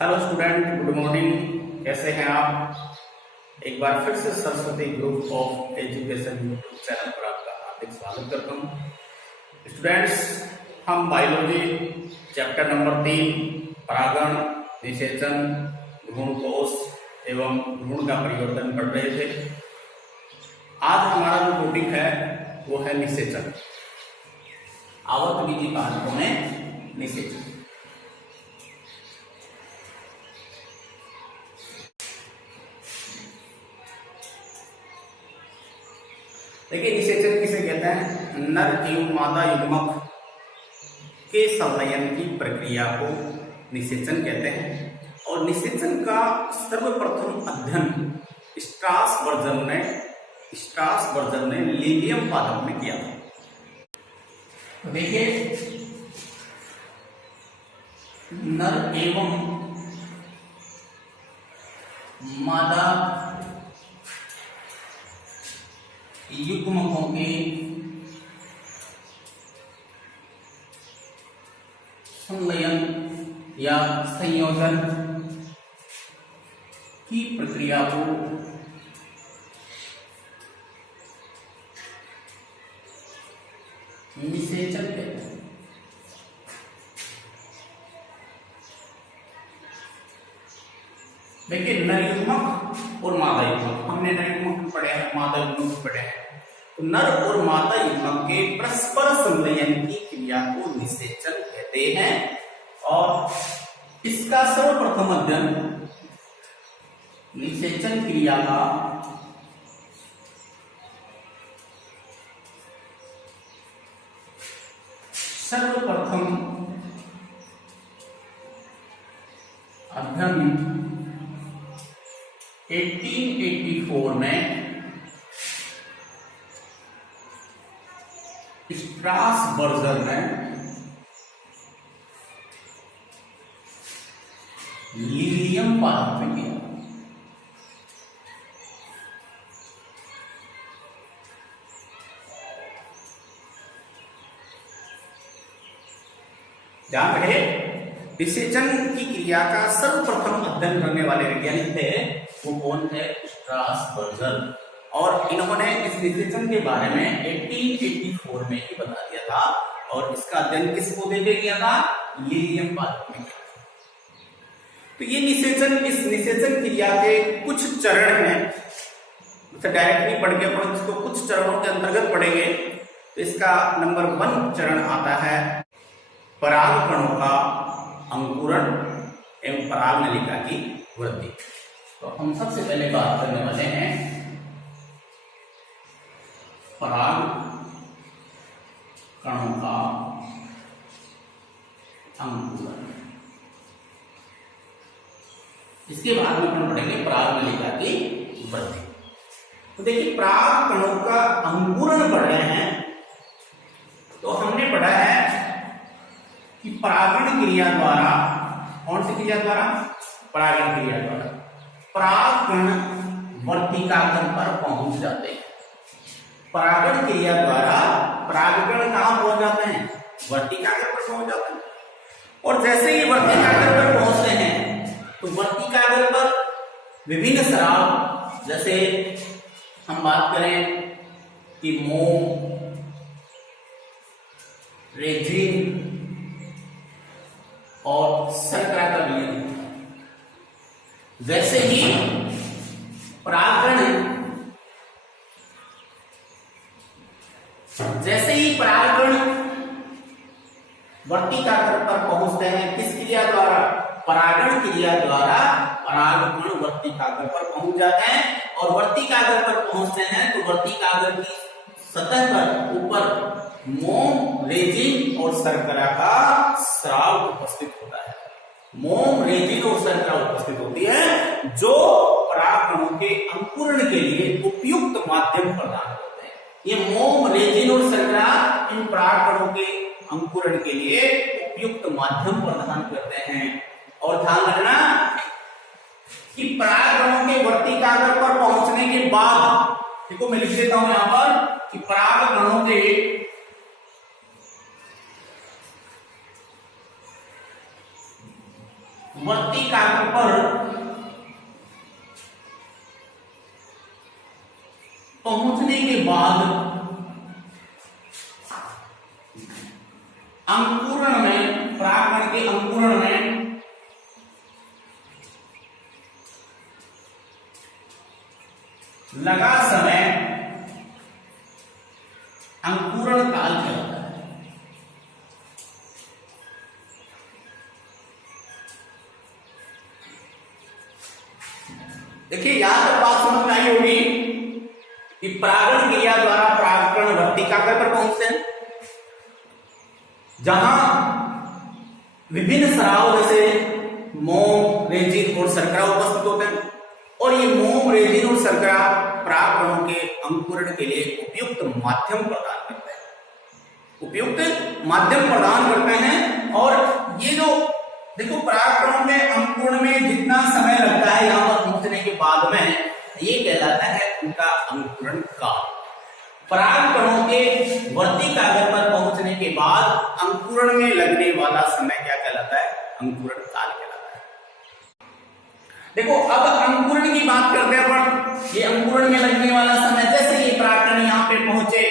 Hello student, good morning. कैसे हैं आप? एक बार फिर से Saraswati group of education YouTube channel पर आपका हार्दिक स्वागत करता हूं। स्टूडेंट्स, हम बायोलॉजी चैप्टर नंबर 3 परागण, निषेचन, भ्रूणकोश एवं भ्रूण का परिवर्तन पढ़ रहे थे। आज हमारा जो टॉपिक है वो है निषेचन। आवृतबीजी पादपों में निषेचन। देखिए, निषेचन किसे कहते हैं? नर एवं मादा युग्मक के संलयन की प्रक्रिया को निषेचन कहते हैं। और निषेचन का सर्वप्रथम अध्ययन स्ट्रास बर्जन ने लिलियम पादप में किया था। तो देखिए, नर एवं मादा युग्मकों के संलयन या संयोजन की प्रक्रिया को निषेचन कहते हैं। देखिए, नर युग्मक और मादा युग्मक, हमने नर युग्मक पढ़े हैं, मादा युग्मक पढ़े हैं। तो नर और मादा युग्मक के परस्पर संलयन की क्रिया को निषेचन कहते हैं। और इसका सर्वप्रथम अध्ययन निषेचन क्रिया का सर्वप्रथम अध्ययन 1884 में स्ट्रासबर्गर ने लिलियम पादप में किया। ध्यान रहे, निषेचन की क्रिया का सर्वप्रथम अध्ययन करने वाले वैज्ञानिक थे, वो कौन थे? स्ट्रासबर्गर। और इन्होंने इस निषेचन के बारे में 1884 में ही बता दिया था। और इसका अध्ययन किस पौधे पे किया था? लिलियम पादप में किया था। तो ये इस निषेचन क्रिया के कुछ चरण हैं। डायरेक्टली पढ़ के अपन इसको कुछ चरणों के अंतर्गत पढ़ेंगे। तो इसका नंबर 1 चरण आता है पराग कणों का अंकुरण एवं पराग नलिका की वृद्धि। तो हम सबसे पहले बात करने वाले हैं पराग कणों का अंकुरण। इसके बाद में हम पढ़ेंगे पराग नलिका की वृद्धि। तो देखिए, पराग कणों का अंकुरण पढ़ रहे हैं तो हमने पढ़ा है कि परागण क्रिया द्वारा, कौन सी क्रिया द्वारा? परागण क्रिया द्वारा परागकण वर्तिकाग्र पर पहुंच जाते हैं। परागण क्रिया द्वारा परागकण कहां पहुंच जाते हैं? वर्तिकाग्र पर पहुंच जाते हैं। और जैसे ही वर्तिकाग्र पर पहुंचते हैं तो वर्तिकाग्र पर विभिन्न स्राव, जैसे हम बात करें कि मोम, रेजिन और शर्करा का विलयन। जैसे ही परागकण वर्तिकाग्र पर पहुंचते हैं, किस क्रिया द्वारा? परागण क्रिया द्वारा परागकण वर्तिकाग्र पर पहुंच जाते हैं। और वर्तिकाग्र पर पहुंचते हैं तो वर्तिकाग्र की सतह पर ऊपर मोम, रेजिन और शर्करा का स्राव उपस्थित होता है। मोम, रेजिन और शर्करा उपस्थित होती है, जो परागकणों के अंकुरण के लिए उपयुक्त माध्यम प्रदान करते हैं। ये मोम, रेजिन और शर्करा इन परागकणों के अंकुरण के लिए उपयुक्त माध्यम प्रदान करते हैं। और ध्यान रखना कि परागकणों के वर्तिकाग्र पर पहुंचने के बाद, देखो मैं लिख देता हूं यहां पर कि परागकणों के वर्तिकाग्र पर पहुंचने के बाद अंकुरण में, परागकण के अंकुरण में लगा समय अंकुरण काल कहलाता है। देखिए यहां तक बात समझ में आई होगी कि परागण क्रिया द्वारा परागकण वर्तिकाग्र पर पहुंचते हैं, जहां विभिन्न स्राव जैसे मोम, रेजिन और शर्करा उपस्थित होते हैं, और ये मोम, रेजिन और शर्करा परागकणों के अंकुरण के लिए उपयुक्त माध्यम प्रदान करते हैं, उपयुक्त माध्यम प्रदान करते हैं। और ये जो देखो परागकणों के अंकुरण में जितना समय लगता है यहां पर पहुंचने के बाद में, ये कहलाता है उनका अंकुरण काल। परागकणों के वर्तिकाग्र पर पहुंचने के बाद अंकुरण में लगने वाला समय क्या कहलाता है? अंकुरण काल कहलाता है। देखो अब अंकुरण की बात करते हैं अपन। ये अंकुरण में लगने वाला समय, जैसे ये परागकण यहाँ पे पहुंचे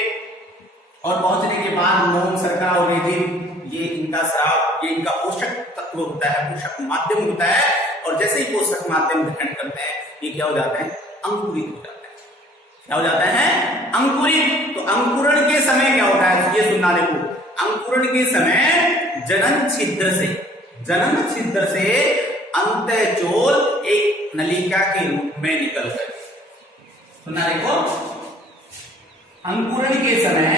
और पहुंचने के बाद मोम, शर्करा और रेजिन, ये इनका स्राव, ये इनका पोषक तत्व होता है, पोषक माध्यम होता है, और जैसे ही पोषक माध्यम ग्रहण करते हैं ये क्या हो जाते हैं? अंकुरित हो जाते हैं। क्या हो जाता है? अंकुरित। तो अंकुरण के समय क्या होता है? ये सुनना, देखो अंकुरण के समय जनन छिद्र से अंतःचोल एक नलिका के रूप में निकलकर, सुनना देखो, अंकुरण के समय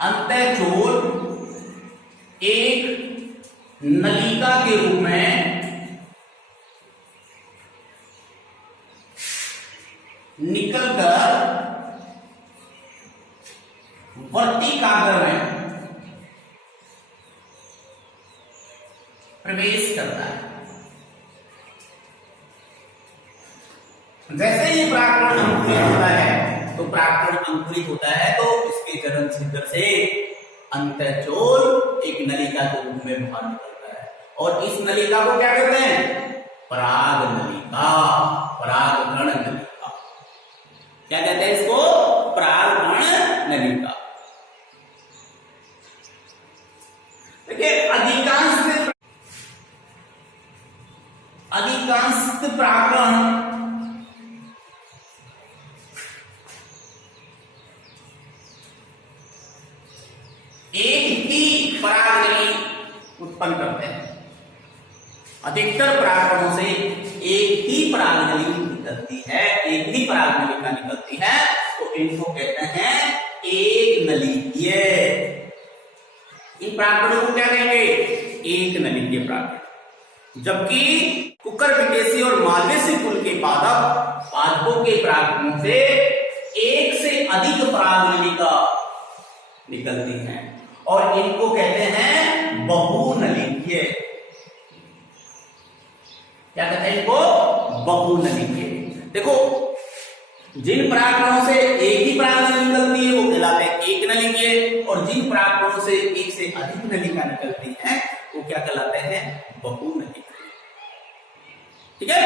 अंतःचोल एक नलिका के रूप में निकलकर वर्तिकाग्र में प्रवेश करता है। जैसे ही परागकण अंकुरित होता है, तो परागकण अंकुरित होता है तो इसके जनन छिद्र से अंतःचोल एक नलिका के रूप में बाहर निकलता है, और इस नलिका को क्या कहते हैं? पराग नलिका, परागकण नलिका। क्या कहते हैं इसको? परागकण नलिका। देखिए अधिकांश परागकण एक ही परागनली उत्पन्न करते हैं। अधिकतर परागकणों से एक ही परागनली निकलती है, एक ही परागनलिका निकलती है, तो इनको कहते हैं एक नलिकीय। इन परागकणों को क्या कहेंगे? एक नलिकीय परागकण। जबकि कुकुरबिटेसी और मालवेसी कुल के पादपों के परागकणों से एक से अधिक परागनलिका निकलती हैं, और इनको कहते हैं बहुनलिकीय। क्या कहते हैं इनको? बहुनलिकीय। देखो जिन परागकणों से एक ही परागनली निकलती है वो कहलाते हैं एक नलिकीय, और जिन परागकणों से एक से अधिक नलिका निकलती है वो क्या कहलाते हैं? बहुनलिकीय। ठीक है।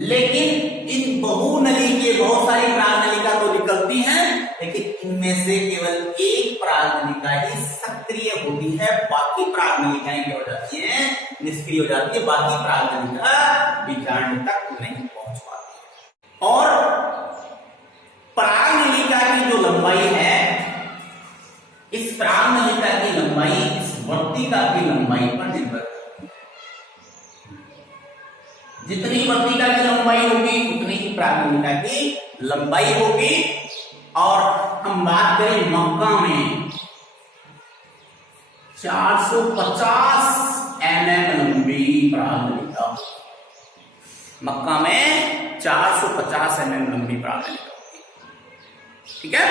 लेकिन इन बहुनलिकीय बहुत सारी परागनलिका तो निकलती हैं, लेकिन इनमें से केवल एक परागनलिका ही सक्रिय होती है, बाकी परागनलिकाएं क्या हो जाती हैं? निष्क्रिय हो जाती है। बाकी परागनलिका बीजांड तक नहीं पहुंच पाती। और परागनलिका की जो लंबाई है, इस परागनलिका की लंबाई इस वर्तिका की लंबाई पर निर्भर करती है। जितनी वर्तिका की लंबाई होगी उतनी ही परागनलिका की लंबाई होगी। और हम बात करें मक्का में 450 mm लंबी परागनलिका, मक्का में 450 mm लंबी परागनलिका होगी। ठीक है।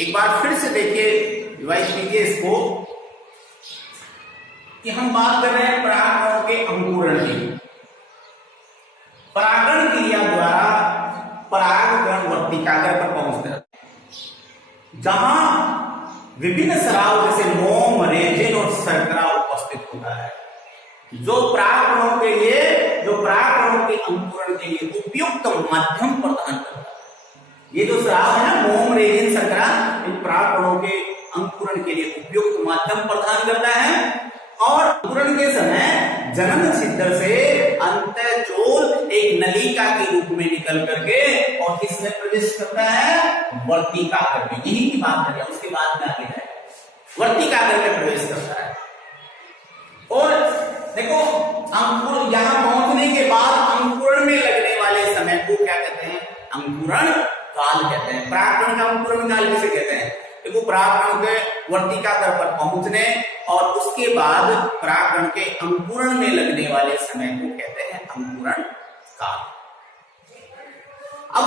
एक बार फिर से देखिए, रिवाइज कीजिए इसको, कि हम बात कर रहे हैं परागकणों के अंकुरण की। परागण क्रिया द्वारा परागकण वर्तिकाग्र पर पहुंचते हैं, जहां विभिन्न स्राव जैसे मोम, रेजिन और शर्करा उपस्थित होता है, जो परागकणों के अंकुरण के लिए उपयुक्त माध्यम प्रदान करता है। ये जो स्राव है ना, मोम, रेजिन, शर्करा, इन परागकणों के अंकुरण के लिए उपयुक्त माध्यम प्रदान करता है और अंकुरण के समय जनन छिद्र से अंतःचोल एक नलिका के रूप में निकल करके और किसमें प्रवेश करता है, वर्तिकाग्र में। यही की बात करें, उसके बाद में आगे है वर्तिकाग्र में प्रवेश करता है। और देखो अंकुर यहां पहुंचने के बाद अंकुरण में लगने वाले समय को क्या कहते हैं, अंकुरण काल कहते हैं। परागकण का अंकुरण काल किसे कहते हैं, देखो परागकण के वर्तिकाग्र पर पहुंचने और उसके बाद परागकण के अंकुरण में लगने वाले समय को कहते हैं अंकुरण काल। अब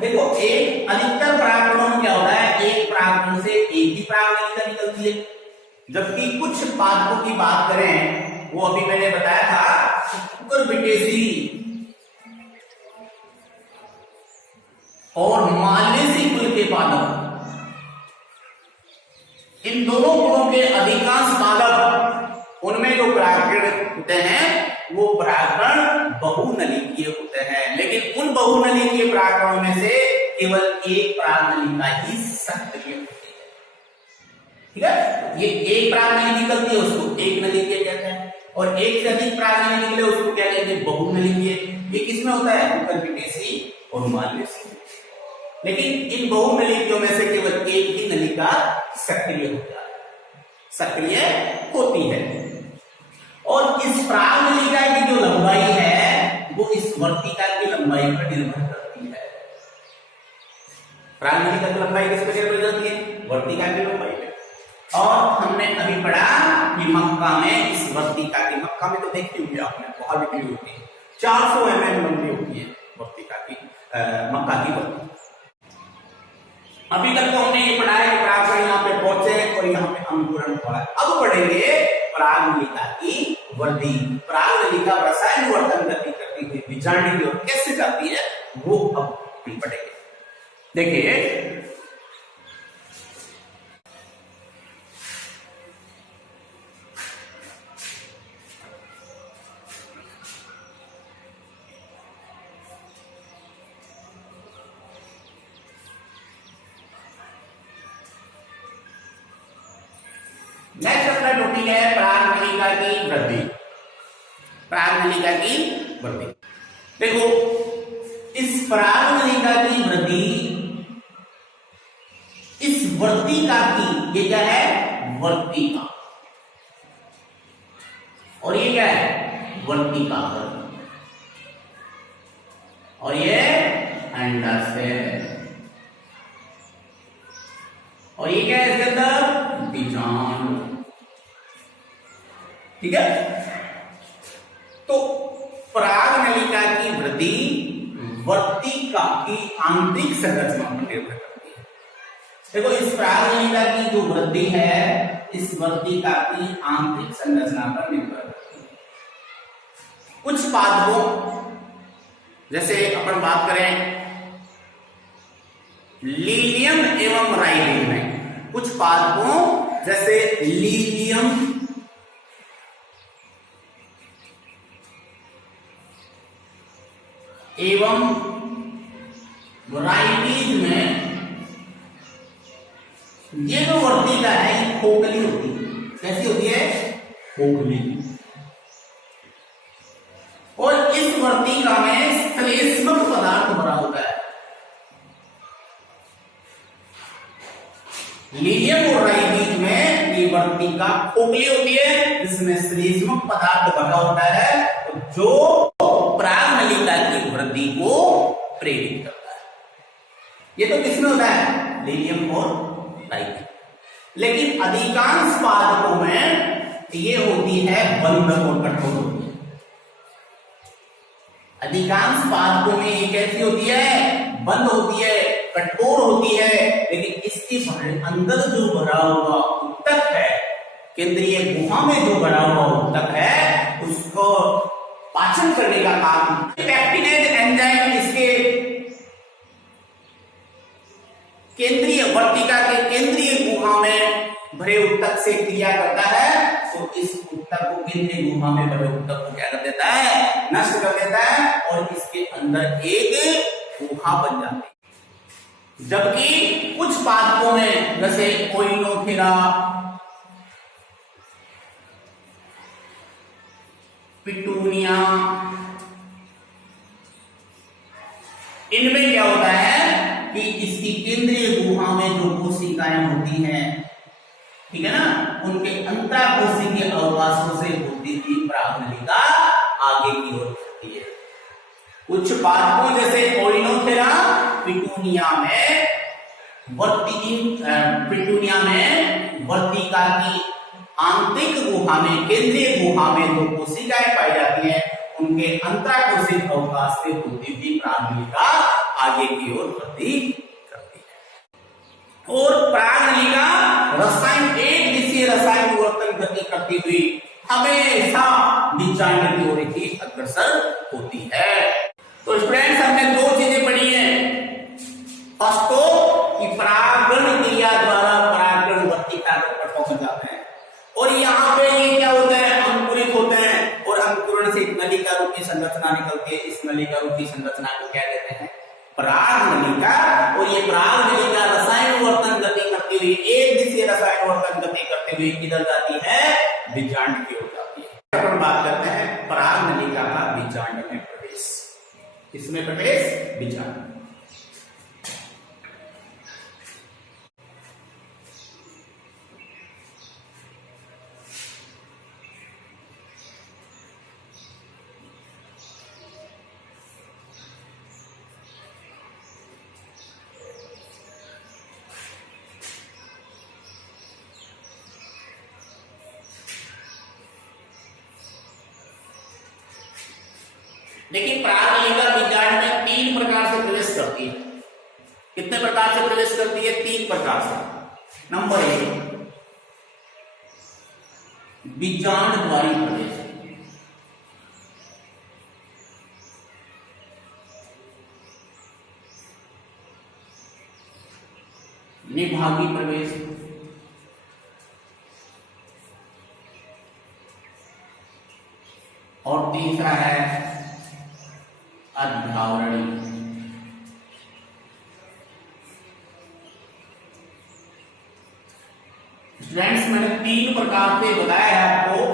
देखो एक अधिकतर परागकणों में क्या होता है, एक परागकण से एक ही परागनलिका निकलती है, जबकि कुछ पादपों की बात करें, वो अभी मैंने बताया था कुकुरबिटेसी और माल्वेसी कुल के पादप, इन दोनों कुलों के अधिकांश पादप उनमें जो परागकण होते हैं वो परागकण बहुनलिकीय होते हैं, लेकिन उन बहुनलिकीय परागकणों में से केवल एक परागनलिका ही सक्रिय होती है। ठीक है, ये एक परागनली निकलती है उसको एक नलिकीय कहते हैं, और एक से अधिक परागनली निकले उसको क्या कहते हैं, बहुनलिकीय। ये किसमें होता है, कुकुरबिटेसी और माल्वेसी। लेकिन इन बहुनलिकियों में से केवल एक ही नलिका सक्रिय होती है और इस परागनलिका की जो लंबाई है वो इस वर्तिका की लंबाई पर निर्भर करती है। परागनलिका की लंबाई किस पर निर्भर करती है, वर्तिका की लंबाई पर। और हमने अभी पढ़ा कि मक्का में इस वर्तिका की, मक्का में तो देखी होगी आपने, बहुत बिक्री होती है, 400 mm लंबी होती है वर्तिका की, मक्का की वर्तिका। अभी तक तो हमने ये पढ़ा है कि परागकण यहाँ पे पहुंचे और यहाँ पे अंकुरण हुआ है। अब पढ़ेंगे परागनलिका की वृद्धि। परागनलिका रसायन वर्तन करती हुई विजारणी की ओर कैसे जाती है वो अब हम पढ़ेंगे। देखिए नेक्स्ट अपना टॉपिक है परागनलिका की वृद्धि। परागनलिका की वृद्धि, देखो इस परागनलिका की वृद्धि, इस वर्तिका की, ये क्या है, वर्तिका, और ये क्या है, वर्तिका, और ये अंडाशय, और ये क्या है इसके अंदर, बीजाणु। ठीक है, तो परागनलिका की वृद्धि वर्तिका की आंतरिक संरचना पर निर्भर करती है। देखो इस परागनलिका की जो वृद्धि है इस वर्तिका की आंतरिक संरचना पर निर्भर करती है। कुछ पादपों, जैसे अपन बात करें लीलियम एवं राइलिन में, कुछ पादपों जैसे लीलियम एवं वराइटीज में ये जो वर्तिका है ये खोखली होती है। कैसी होती है, खोखली। और इस वर्तिका में श्लेष्मक पदार्थ भरा होता है। लीलियम और राइटीज में ये वर्तिका खोखली होती है जिसमें श्लेष्मक पदार्थ भरा होता है जो परागनलिका की वृद्धि को प्रेरित करता है। ये तो किसमें होता है, लीलियम और राइटिन। लेकिन अधिकांश पादपों में ये होती है बंद और कठोर होती है। अधिकांश पादपों में ये कैसी होती है, बंद होती है, कठोर होती है। लेकिन इसके अंदर जो भरा हुआ उत्तक है, केंद्रीय गुहा में जो भरा हुआ उत्तक है उसको पाचन करने का काम पेक्टिनेज एंजाइम इसके केंद्रीय वर्तिका के केंद्रीय गुहा में भरे उत्तक से क्रिया करता है तो इस उत्तक को केंद्रीय गुहा में भरे उत्तक को क्या कर देता है, नष्ट कर देता है और इसके अंदर एक गुहा बन जाती है। जबकि कुछ पादपों में जैसे ओइनोथेरा, पिटूनिया, इनमें क्या होता है कि इसकी केंद्रीय गुहा में जो कोशिकाएं होती हैं, ठीक है ना, उनके अंतराकोशिकीय अवकाशों से होती थी परागनलिका आगे की ओर बढ़ती है। कुछ पादपों जैसे ओइनोथेरा, पिटूनिया में वर्तिका की आंतरिक गुहा में, केंद्रीय गुहा में जो कोशिकाएं पाई जाती हैं उनके अंतराकोशिक अवकाश से होती थी परागनलिका आगे की ओर वृद्धि करती है। और परागनलिका रसायन एक दिशीय रसायन विवर्तन गति करती हुई हमेशा बीजांड की ओर ही अग्रसर होती है। तो स्टूडेंट्स, हमने दो चीजें पढ़ी हैं। फर्स्ट तो कि परागण क्रिया द्वारा परागण वर्तिका पर पहुंच जाते हैं और यहाँ पे ये क्या होता है, अंकुरित होते हैं और अंकुरण से एक नलिका रूपी संरचना निकलती है। इस नलिका रूपी संरचना को क्या कहते हैं, परागनलिका। और ये परागनलिका रसायन विवर्तन गति करती हुई, एक दिशीय रसायन विवर्तन गति करते हुए किधर जाती है, बीजांड की ओर जाती है। अपन बात करते हैं परागनलिका का बीजांड में प्रवेश। किसमें प्रवेश, बीजांड। लेकिन परागनलिका बीजांड में 3 प्रकार से प्रवेश करती है। कितने प्रकार से प्रवेश करती है, 3 प्रकार से। नंबर 1, बीजांड द्वारी प्रवेश। निभागी प्रवेश। और तीसरा है अध्यावरणी। स्टूडेंट्स, मैंने 3 प्रकार से बताया है आपको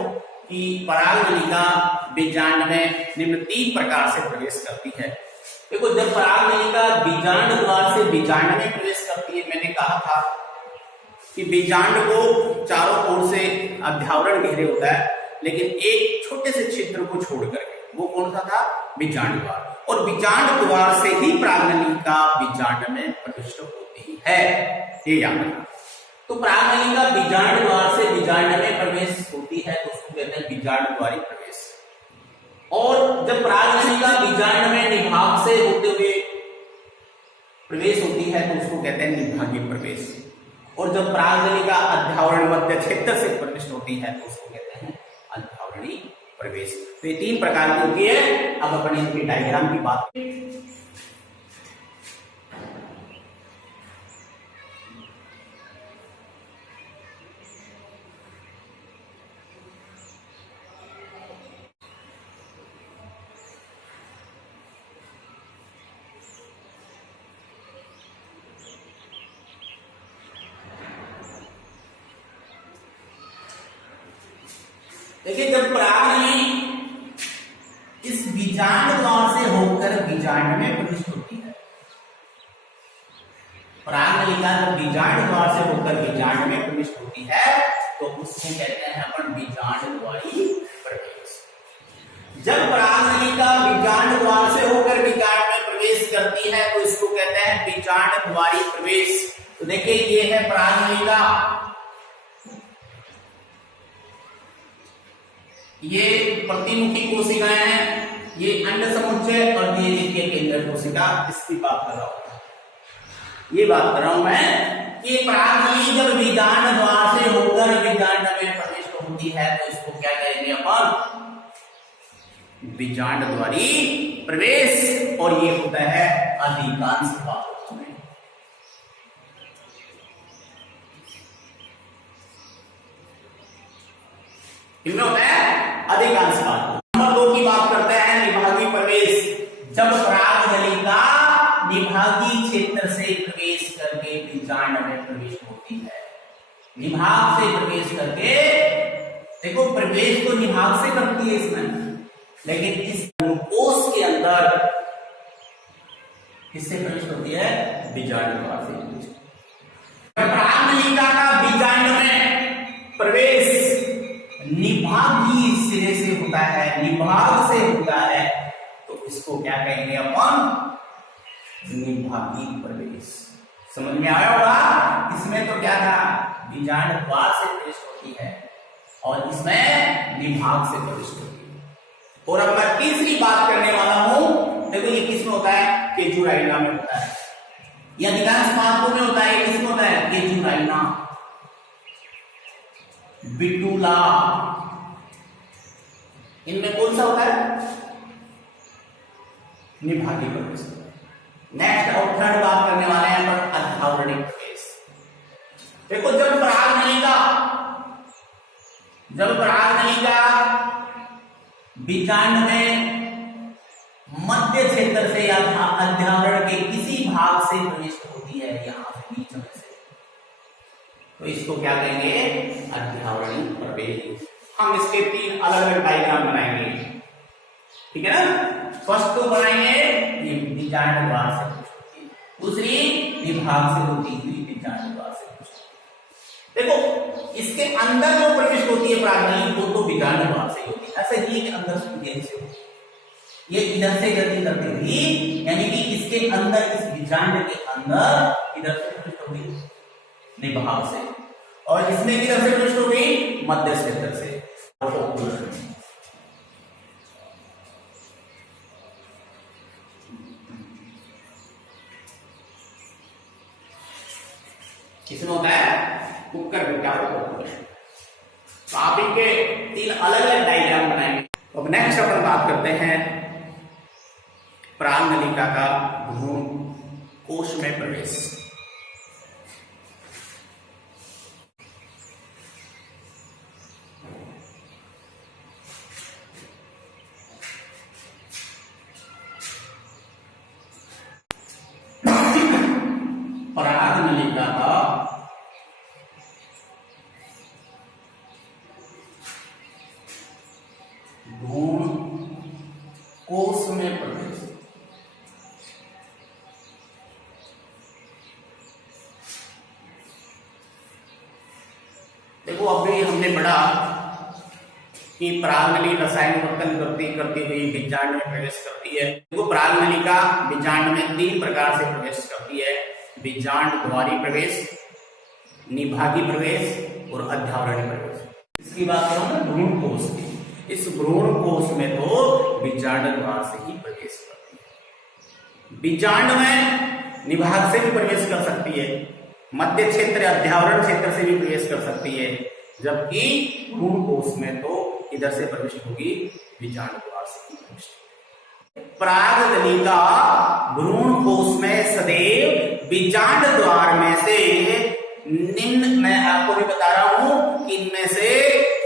कि परागनलिका बीजांड में निम्न 3 प्रकार से प्रवेश करती है। देखो, जब परागनलिका बीजांड द्वार से बीजांड में प्रवेश करती है, मैंने कहा था कि बीजांड को चारों ओर से अध्यावरण घेरे होता है, लेकिन एक छोटे से छिद्र को छोड़ करके, वो कौन सा था, बीजांड द्वार। और बीजांड द्वार से ही परागनलिका बीजांड में प्रविष्ट होती है, ये याद रखना। तो परागनलिका बीजांड द्वार से बीजांड में प्रवेश होती है तो उसको कहते हैं बीजांड द्वारी प्रवेश। और जब परागनलिका बीजांड में निभाग से होते हुए प्रवेश होती है तो उसको कहते हैं निभागी प्रवेश। और जब परागनलिका अध्यावरण मध्य क्षेत्र से प्रविष्ट होती है तो उसको कहते हैं अध्यावरणी प्रवेश। तो ये 3 प्रकार की होती है। अब अपन इनकी डायग्राम की बात करें। देखिए, जब परागनली इस बीजांड द्वार से होकर बीजांड में प्रविष्ट होती है, परागनलिका जब बीजांड द्वार से होकर बीजांड में प्रविष्ट होती है तो उसको कहते हैं अपन बीजांड द्वारी प्रवेश। जब परागनलिका बीजांड द्वार से होकर बीजांड में प्रवेश करती है तो इसको कहते हैं बीजांड द्वारी प्रवेश। तो देखिए, ये है परागनलिका, ये प्रतिमुखी कोशिकाएं हैं, ये अंड समुच्चय और ये देखिए केंद्र कोशिका। इसकी बात कर रहा हूं, ये बात कर रहा हूं मैं कि परागनली जब बीजांड द्वार से होकर बीजांड में प्रविष्ट होती है तो इसको क्या कहेंगे अपन, बीजांड द्वारी प्रवेश। और ये होता है अधिकांश पादपों में। इनमें होता है अधिकांश भाग। नंबर 2 की बात करते हैं, निभागी प्रवेश। जब परागनलिका निभागी क्षेत्र से प्रवेश करके बीजांड में प्रवेश होती है। निभाग से प्रवेश करके, देखो प्रवेश तो निभाग से करती है इसमें, लेकिन इस कोष के अंदर किससे प्रवेश होती है? बीजांड द्वार से। परागनलिका का बीजांड में प्रवेश निभागी सिरे से होता है, निभाग से होता है, तो इसको क्या कहेंगे अपन? निभागी प्रवेश। समझ में आया होगा? इसमें तो क्या था? बीजांड द्वार से प्रवेश होती है और इसमें निभाग से प्रवेश होती है। और अब मैं तीसरी बात करने वाला हूं। देखो ये किसमें होता है? केजुराइना में होता है। ये अधिकांश पादपों में होता है। किसमें होता है? केजुराइना, बिटूला, इनमें कौन सा होता है? निभागी प्रवेश। नेक्स्ट और थर्ड बात करने वाले हैं पर अध्यावरणिक प्रवेश। देखो जब परागनलिका बीजांड में मध्य क्षेत्र से या अध्यावरण के किसी भाग से प्रवेश होती है, यहां से बीच में से, तो इसको क्या कहेंगे? अध्यावरणिक प्रवेश। हम इसके 3 अलग अलग डायग्राम बनाएंगे, ठीक है ना? फर्स्ट तो बनाएंगे ये बीजांड द्वार से प्रवेश होती है, दूसरी निभाग से होती हुई बीजांड द्वार से प्रवेश। देखो इसके अंदर जो प्रवेश होती है परागनली, वो तो बीजांड द्वार से होती है। ऐसे ही अंदर से होती है, ये इधर से गति करती हुई, यानी कि इसके अंदर, इस बीजांड के अंदर इधर से प्रविष्ट होगी निभाग से, और इसमें किधर से प्रविष्ट होगी? मध्य क्षेत्र से। किसमें होता है? कुकर बेटा। तो आप इनके 3 अलग अलग डायग्राम बनाएंगे। अब नेक्स्ट अपन बात करते हैं परागनलिका का भ्रूण कोश में प्रवेश। परागनलिका का भ्रूण कोश में प्रवेश। देखो अभी हमने पढ़ा कि परागनली रसायन वर्तन करती हुई बीजांड में प्रवेश करती है। देखो परागनलिका बीजांड में 3 प्रकार से प्रवेश करती है: बीजांड द्वारी प्रवेश, निभागी प्रवेश और अध्यावरणीय प्रवेश। इसकी बात करो ना भ्रूण कोश की। इस भ्रूण कोश में तो बीजांड द्वार से ही प्रवेश करती है। बीजांड में निभाग से भी प्रवेश कर सकती है, मध्य क्षेत्र अध्यावरण क्षेत्र से भी प्रवेश कर सकती है, जबकि भ्रूण कोश में तो इधर से प्रवेश होगी बीजांड द्वार से ही प्रवेश। परागनलिका भ्रूण कोश में सदैव बीजांड द्वार में से निम्न, मैं आपको भी बता रहा हूं कि इनमें से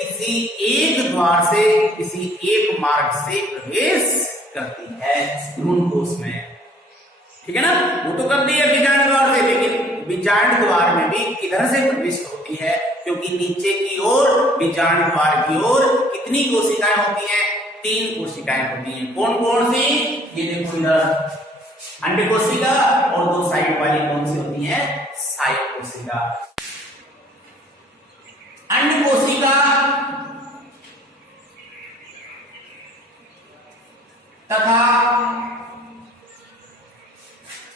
किसी एक द्वार से, किसी एक मार्ग से प्रवेश करती है भ्रूण कोश में, ठीक है ना? वो तो करती है बीजांड द्वार से, लेकिन बीजांड द्वार में भी किधर से प्रवेश होती है? क्योंकि नीचे की ओर बीजांड द्वार की ओर कितनी कोशिकाएं होती हैं? 3 कोशिकाएं होती हैं। कौन कौन सी? ये देखो इधर अंड कोशिका, और 2 साइड वाली कौन सी होती है? साइड कोशिका। अंड कोशिका तथा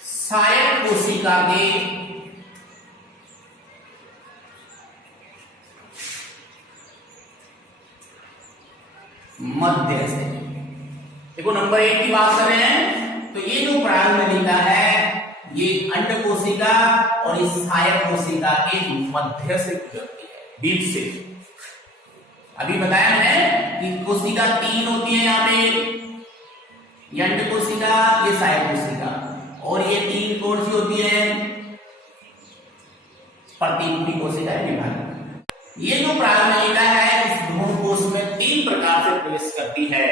साइड कोशिका के मध्य से, देखो नंबर 1 की बात कर रहे हैं, तो ये जो परागनलिका है ये अंड कोशिका और इस सायक कोशिका के मध्य से गुजरती है, बीच से। अभी बताया मैंने कि कोशिका 3 होती है यहाँ पे, ये अंड कोशिका, ये सायक कोशिका, और ये 3 कौन सी होती है? प्रतिमुखी कोशिका, विभाग। ये जो प्राणनलिका है इस भ्रूण कोश में 3 प्रकार से प्रवेश करती है।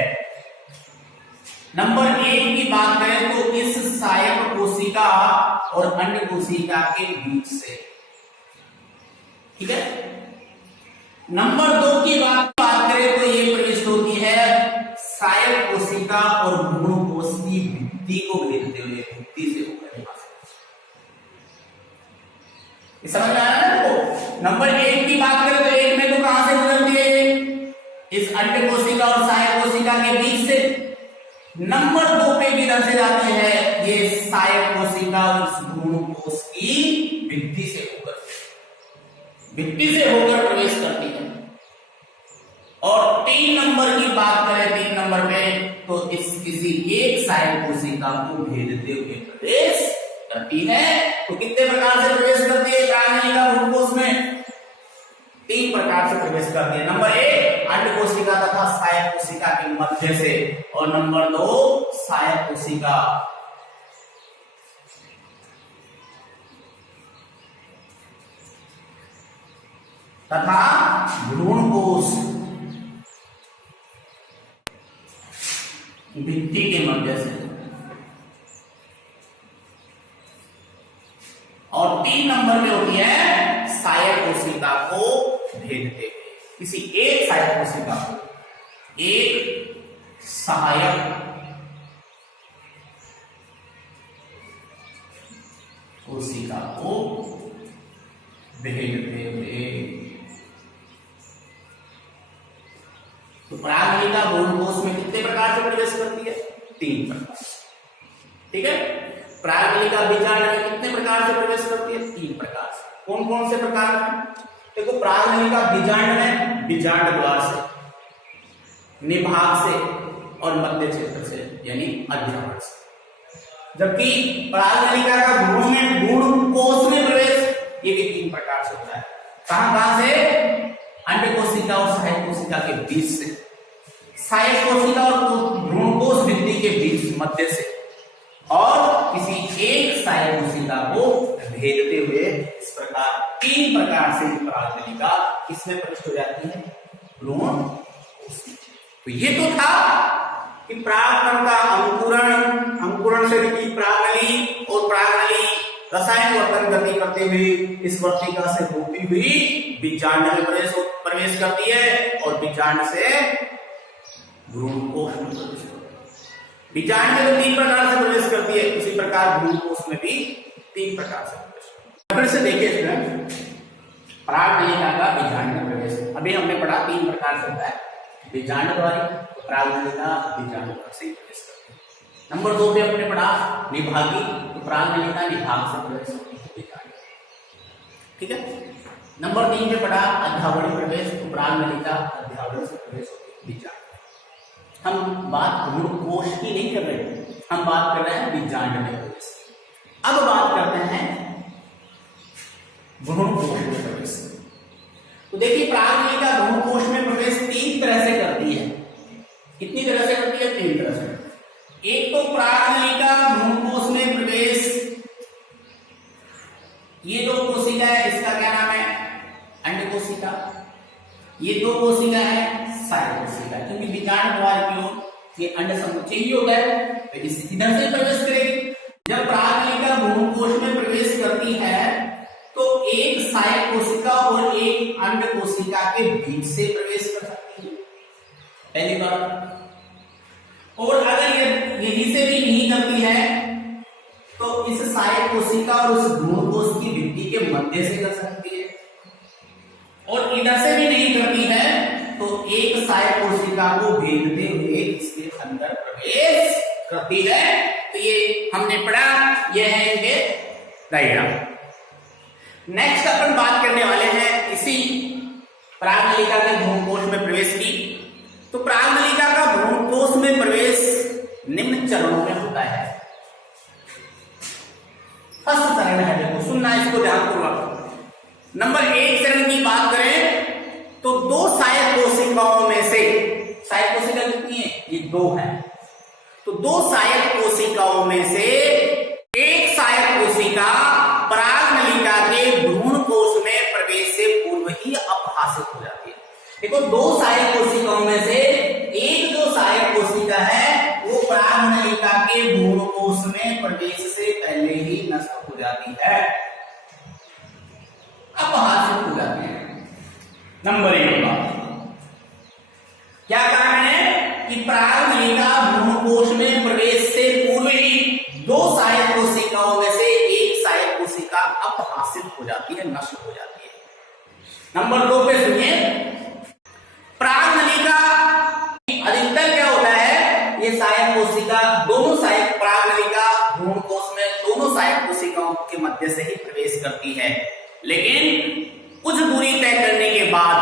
नंबर 1 की बात करें तो इस सहायक कोशिका और अंड कोशिका के बीच से, ठीक है। नंबर 2 की बात करें तो ये प्रविष्ट होती है सहायक कोशिका और भ्रूण कोश की भित्ति को घेरते हुए, भित्ति से होकर समझ में आ रहा है आपको। नंबर 1 की बात करें तो 1 में तो कहां से गुजरती है, इस अंड कोशिका और सहायक कोशिका के बीच से। नंबर 2 पे किधर से जाती है, ये सहायक कोशिका और इस भ्रूण कोश की भित्ति से होकर प्रवेश करती है। और 3 नंबर की बात करें, 3 नंबर पे तो इस किसी एक सहायक कोशिका को भेदते हुए प्रवेश करती है। तो कितने प्रकार से प्रवेश करती है प्राणनलिका भ्रूण कोश में, 3 प्रकार से प्रवेश करती है। नंबर 1 अंड कोशिका तथा सहायक कोशिका के मध्य से, और नंबर 2 सहायक कोशिका तथा भ्रूण कोश भित्ति के मध्य से। और 3 नंबर में होती है सहायक कोशिका को भेदते हुए, किसी एक सहायक कोशिका को, एक सहायक कोशिका को भेदते हुए। तो प्राणनलिका भ्रूण कोश में कितने प्रकार से प्रवेश करती है, 3 प्रकार से, ठीक है। प्राणनलिका बीजांड में कितने प्रकार से प्रवेश करती है, 3 प्रकार से। कौन कौन से प्रकार हैं, देखो प्राणनलिका बीजांड में बीजांड द्वार से, निभाग से और मध्य क्षेत्र से यानी अध्यवड़ से। जबकि प्राणनलिका का भ्रूण कोश में प्रवेश ये भी 3 प्रकार से होता है। कहां से, अंड कोशिका और सहायक कोशिका के बीच से, सहायक कोशिका और भ्रूण कोश भित्ति के बीच मध्य से, और किसी एक सहायक कोशिका को भेदते हुए। इस प्रकार 3 प्रकार से प्राणनलिका किसमें प्रविष्ट हो जाती है, भ्रूण कोश। तो ये तो था कि प्रागकण का अंकुरण से लेकर प्रागनली और प्रागनली रसायन वर्तन गति करते हुए इस वर्तिका से होती हुई बीजांड में प्रवेश करती है, और बीजांड से भ्रूण कोश में प्रवेश करती है। बीजांड में तो 3 प्रकार से प्रवेश करती है, उसी प्रकार भ्रूण कोश में भी 3 प्रकार से प्रवेश करती है। फिर से देखिए स्टूडेंट, प्रागनलिका का बीजांड में प्रवेश अभी हमने पढ़ा 3 प्रकार से होता है, बीजांड द्वारा, प्रागनलिका बीजांड द्वारा से प्रवेश करती है। नंबर 2 पे हमने पढ़ा निभागी, तो प्रागनलिका निभाग से प्रवेश होती है बीजांड, ठीक है। नंबर 3 पे पढ़ा अध्यावरण प्रवेश, तो प्रागनलिका अध्यावरण से प्रवेश होती है बीजांड। हम बात भ्रूण कोश की नहीं कर रहे, हम बात कर रहे हैं बीजांड में प्रवेश। अब बात करते हैं भ्रूण कोश में प्रवेश। तो देखिए प्रागनलिका भ्रूण कोश में प्रवेश 3 तरह से करती है। कितनी तरह से करती है, 3 तरह से। एक तो प्रागनलिका भ्रूण कोश में प्रवेश, ये 2 कोशिका है, इसका क्या नाम है, अंड कोशिका। ये 2 कोशिका है सहायक कोशिका, क्योंकि बीजांड द्वार की ओर ये अंड समुच्चय ही होता है, तो इस इधर से प्रवेश करेगी। जब प्रागनलिका भ्रूण कोश में प्रवेश करती है तो एक सहायक कोशिका और एक अंड कोशिका के बीच से प्रवेश कर सकती है, पहली बात। और अगर ये यहीं से भी नहीं करती है तो इस सहायक कोशिका और उस भ्रूण कोश की भित्ति के मध्य से कर सकती है, और इधर से भी नहीं करती है तो एक सहायक कोशिका को भेदते हुए इसके अंदर प्रवेश करती है। तो ये हमने पढ़ा, यह है इनके डायग्राम। नेक्स्ट अपन बात करने वाले हैं इसी प्रागनलिका के भ्रूण कोश में प्रवेश की। तो प्रागनलिका का भ्रूण कोश में प्रवेश निम्न चरणों में होता है। फर्स्ट चरण है, देखो सुनना इसको ध्यानपूर्वक। नंबर 1 चरण की बात करें तो 2 सहायक कोशिकाओं में से, सहायक कोशिका कितनी है, ये 2 है, तो 2 सहायक कोशिकाओं में से एक सहायक कोशिका प्रागनलिका के भ्रूण कोश में प्रवेश से पूर्व ही अपहासित देखो दो सहायक कोशिकाओं में से एक जो सहायक कोशिका है वो परागनलिका के भ्रूणकोश में प्रवेश से पहले ही नष्ट हो जाती है, अपहासित हो जाती है। नंबर 1 बात क्या कहा मैंने कि परागनलिका भ्रूणकोश में प्रवेश से पूर्व ही दो सहायक कोशिकाओं में से एक सहायक कोशिका अपहासित हो जाती है, नष्ट हो जाती है। नंबर 2 पे सुनिए, परागनलिका अधिकतर क्या होता है, ये सहायक कोशिका दोनों सहायक परागनलिका भ्रूणकोश में दोनों सहायक कोशिकाओं के मध्य से ही प्रवेश करती है, लेकिन कुछ दूरी तय करने के बाद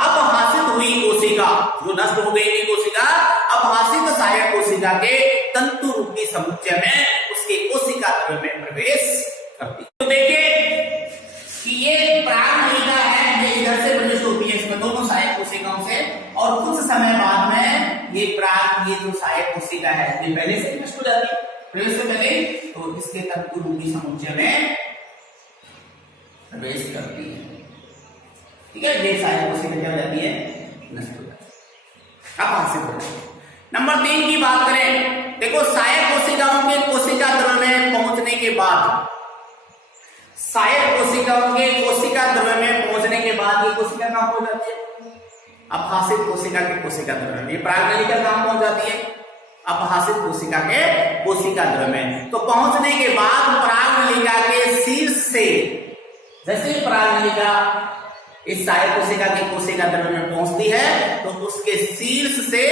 अपहासित हुई कोशिका, जो नष्ट हो गई थी कोशिका, अपहासित सहायक कोशिका के तंतु रूपी समुच्चय में उसके कोशिका द्रव्य में प्रवेश करती है। तो देखिए कि ये परागनलिका है, ये इधर से प्रवेश होती है इसमें दोनों सहायक कोशिकाओं से, और कुछ समय बाद में ये जो सहायक कोशिका है ये पहले से नष्ट हो जाती है, प्रवेश से पहले, तो इसके तंतु रूपी समुच्चय में प्रवेश करती है। ठीक है, ये सहायक कोशिका क्या हो जाती है, नष्ट हो जाती है, अपहासित हो जाती है। नंबर 3 की बात करें, देखो सहायक कोशिकाओं के कोशिका द्रव्य में पहुंचने के बाद, सहायक कोशिकाओं के कोशिका द्रव्य में पहुंचने के बाद ये कोशिका कहां पहुंच जाती है, अपहासित कोशिका के कोशिका द्रव्य में। ये परागनलिका कहां पहुंच जाती है, अपहासित कोशिका के कोशिका द्रव्य में। तो पहुंचने के बाद परागनलिका के शीर्ष से, जैसे परागनलिका इस सहायक कोशिका की कोशिका द्रव्य में पहुंचती है तो उसके शीर्ष से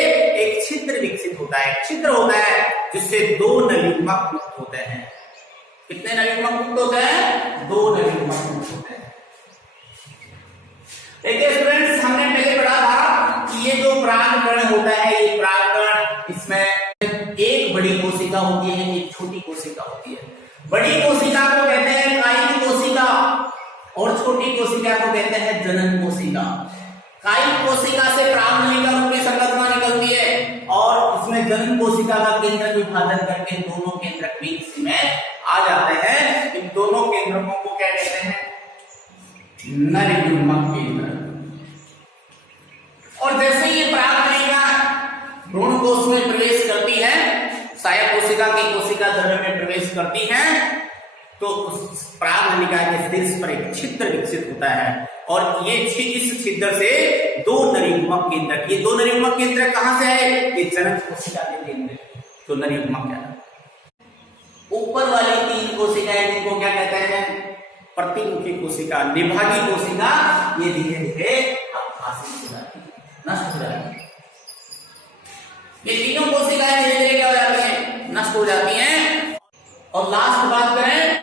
एक छिद्र विकसित होता है, छिद्र होता है जिससे 2 नलिकाग्र मुक्त होते हैं। कितने नलिकाग्र मुक्त होते हैं, 2 नलिकाग्र मुक्त होते हैं। देखिए स्टूडेंट्स, हमने पहले पढ़ा था कि ये जो परागकण होता है, ये परागकण, इसमें एक बड़ी कोशिका होती है, एक छोटी कोशिका होती है। बड़ी कोशिका को कहते हैं कायिक कोशिका और छोटी कोशिका को कहते हैं जनन कोशिका। कायिक कोशिका से परागनलिका रूपी संरचना निकलती है और इसमें जनन कोशिका का केंद्रक विभाजन करके दोनों केंद्रक भी इसमें आ जाते हैं। इन दोनों केंद्रकों को क्या कहते हैं, नरयुग्मक केंद्र। और जैसे ये परागनलिका भ्रूणकोश में प्रवेश करती है, सहायक कोशिका की कोशिका द्रव्य में प्रवेश करती है, तो उस परागनलिका के शीर्ष पर एक छिद्र विकसित होता है और ये इस छिद्र से 2 नरयुग्मक केंद्र, ये 2 नरयुग्मक केंद्र कहां से है, ये जनन कोशिका के केंद्र, तो नरयुग्मक क्या। ऊपर वाली 3 कोशिकाएं जिनको क्या कहते हैं, प्रतिमुखी कोशिका, निभागी कोशिका, ये धीरे धीरे अपहासित हो जाती है, नष्ट हो जाती है। ये तीनों कोशिकाएं धीरे धीरे क्या हो जाती हैं, नष्ट हो जाती हैं। और लास्ट बात करें,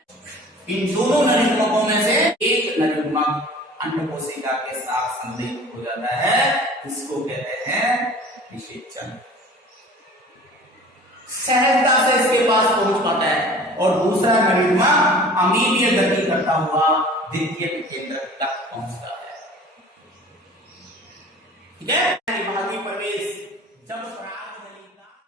इन दोनों नरयुग्मकों में से एक नरयुग्मक अन्य कोशिका के साथ संलग्न हो जाता है, इसको कहते हैं निषेचन। सहजता से इसके पास पहुंच पाता है और दूसरा नरयुग्मक अमीनीय गति करता हुआ द्वितीयक केंद्र तक पहुंचता है। ठीक है।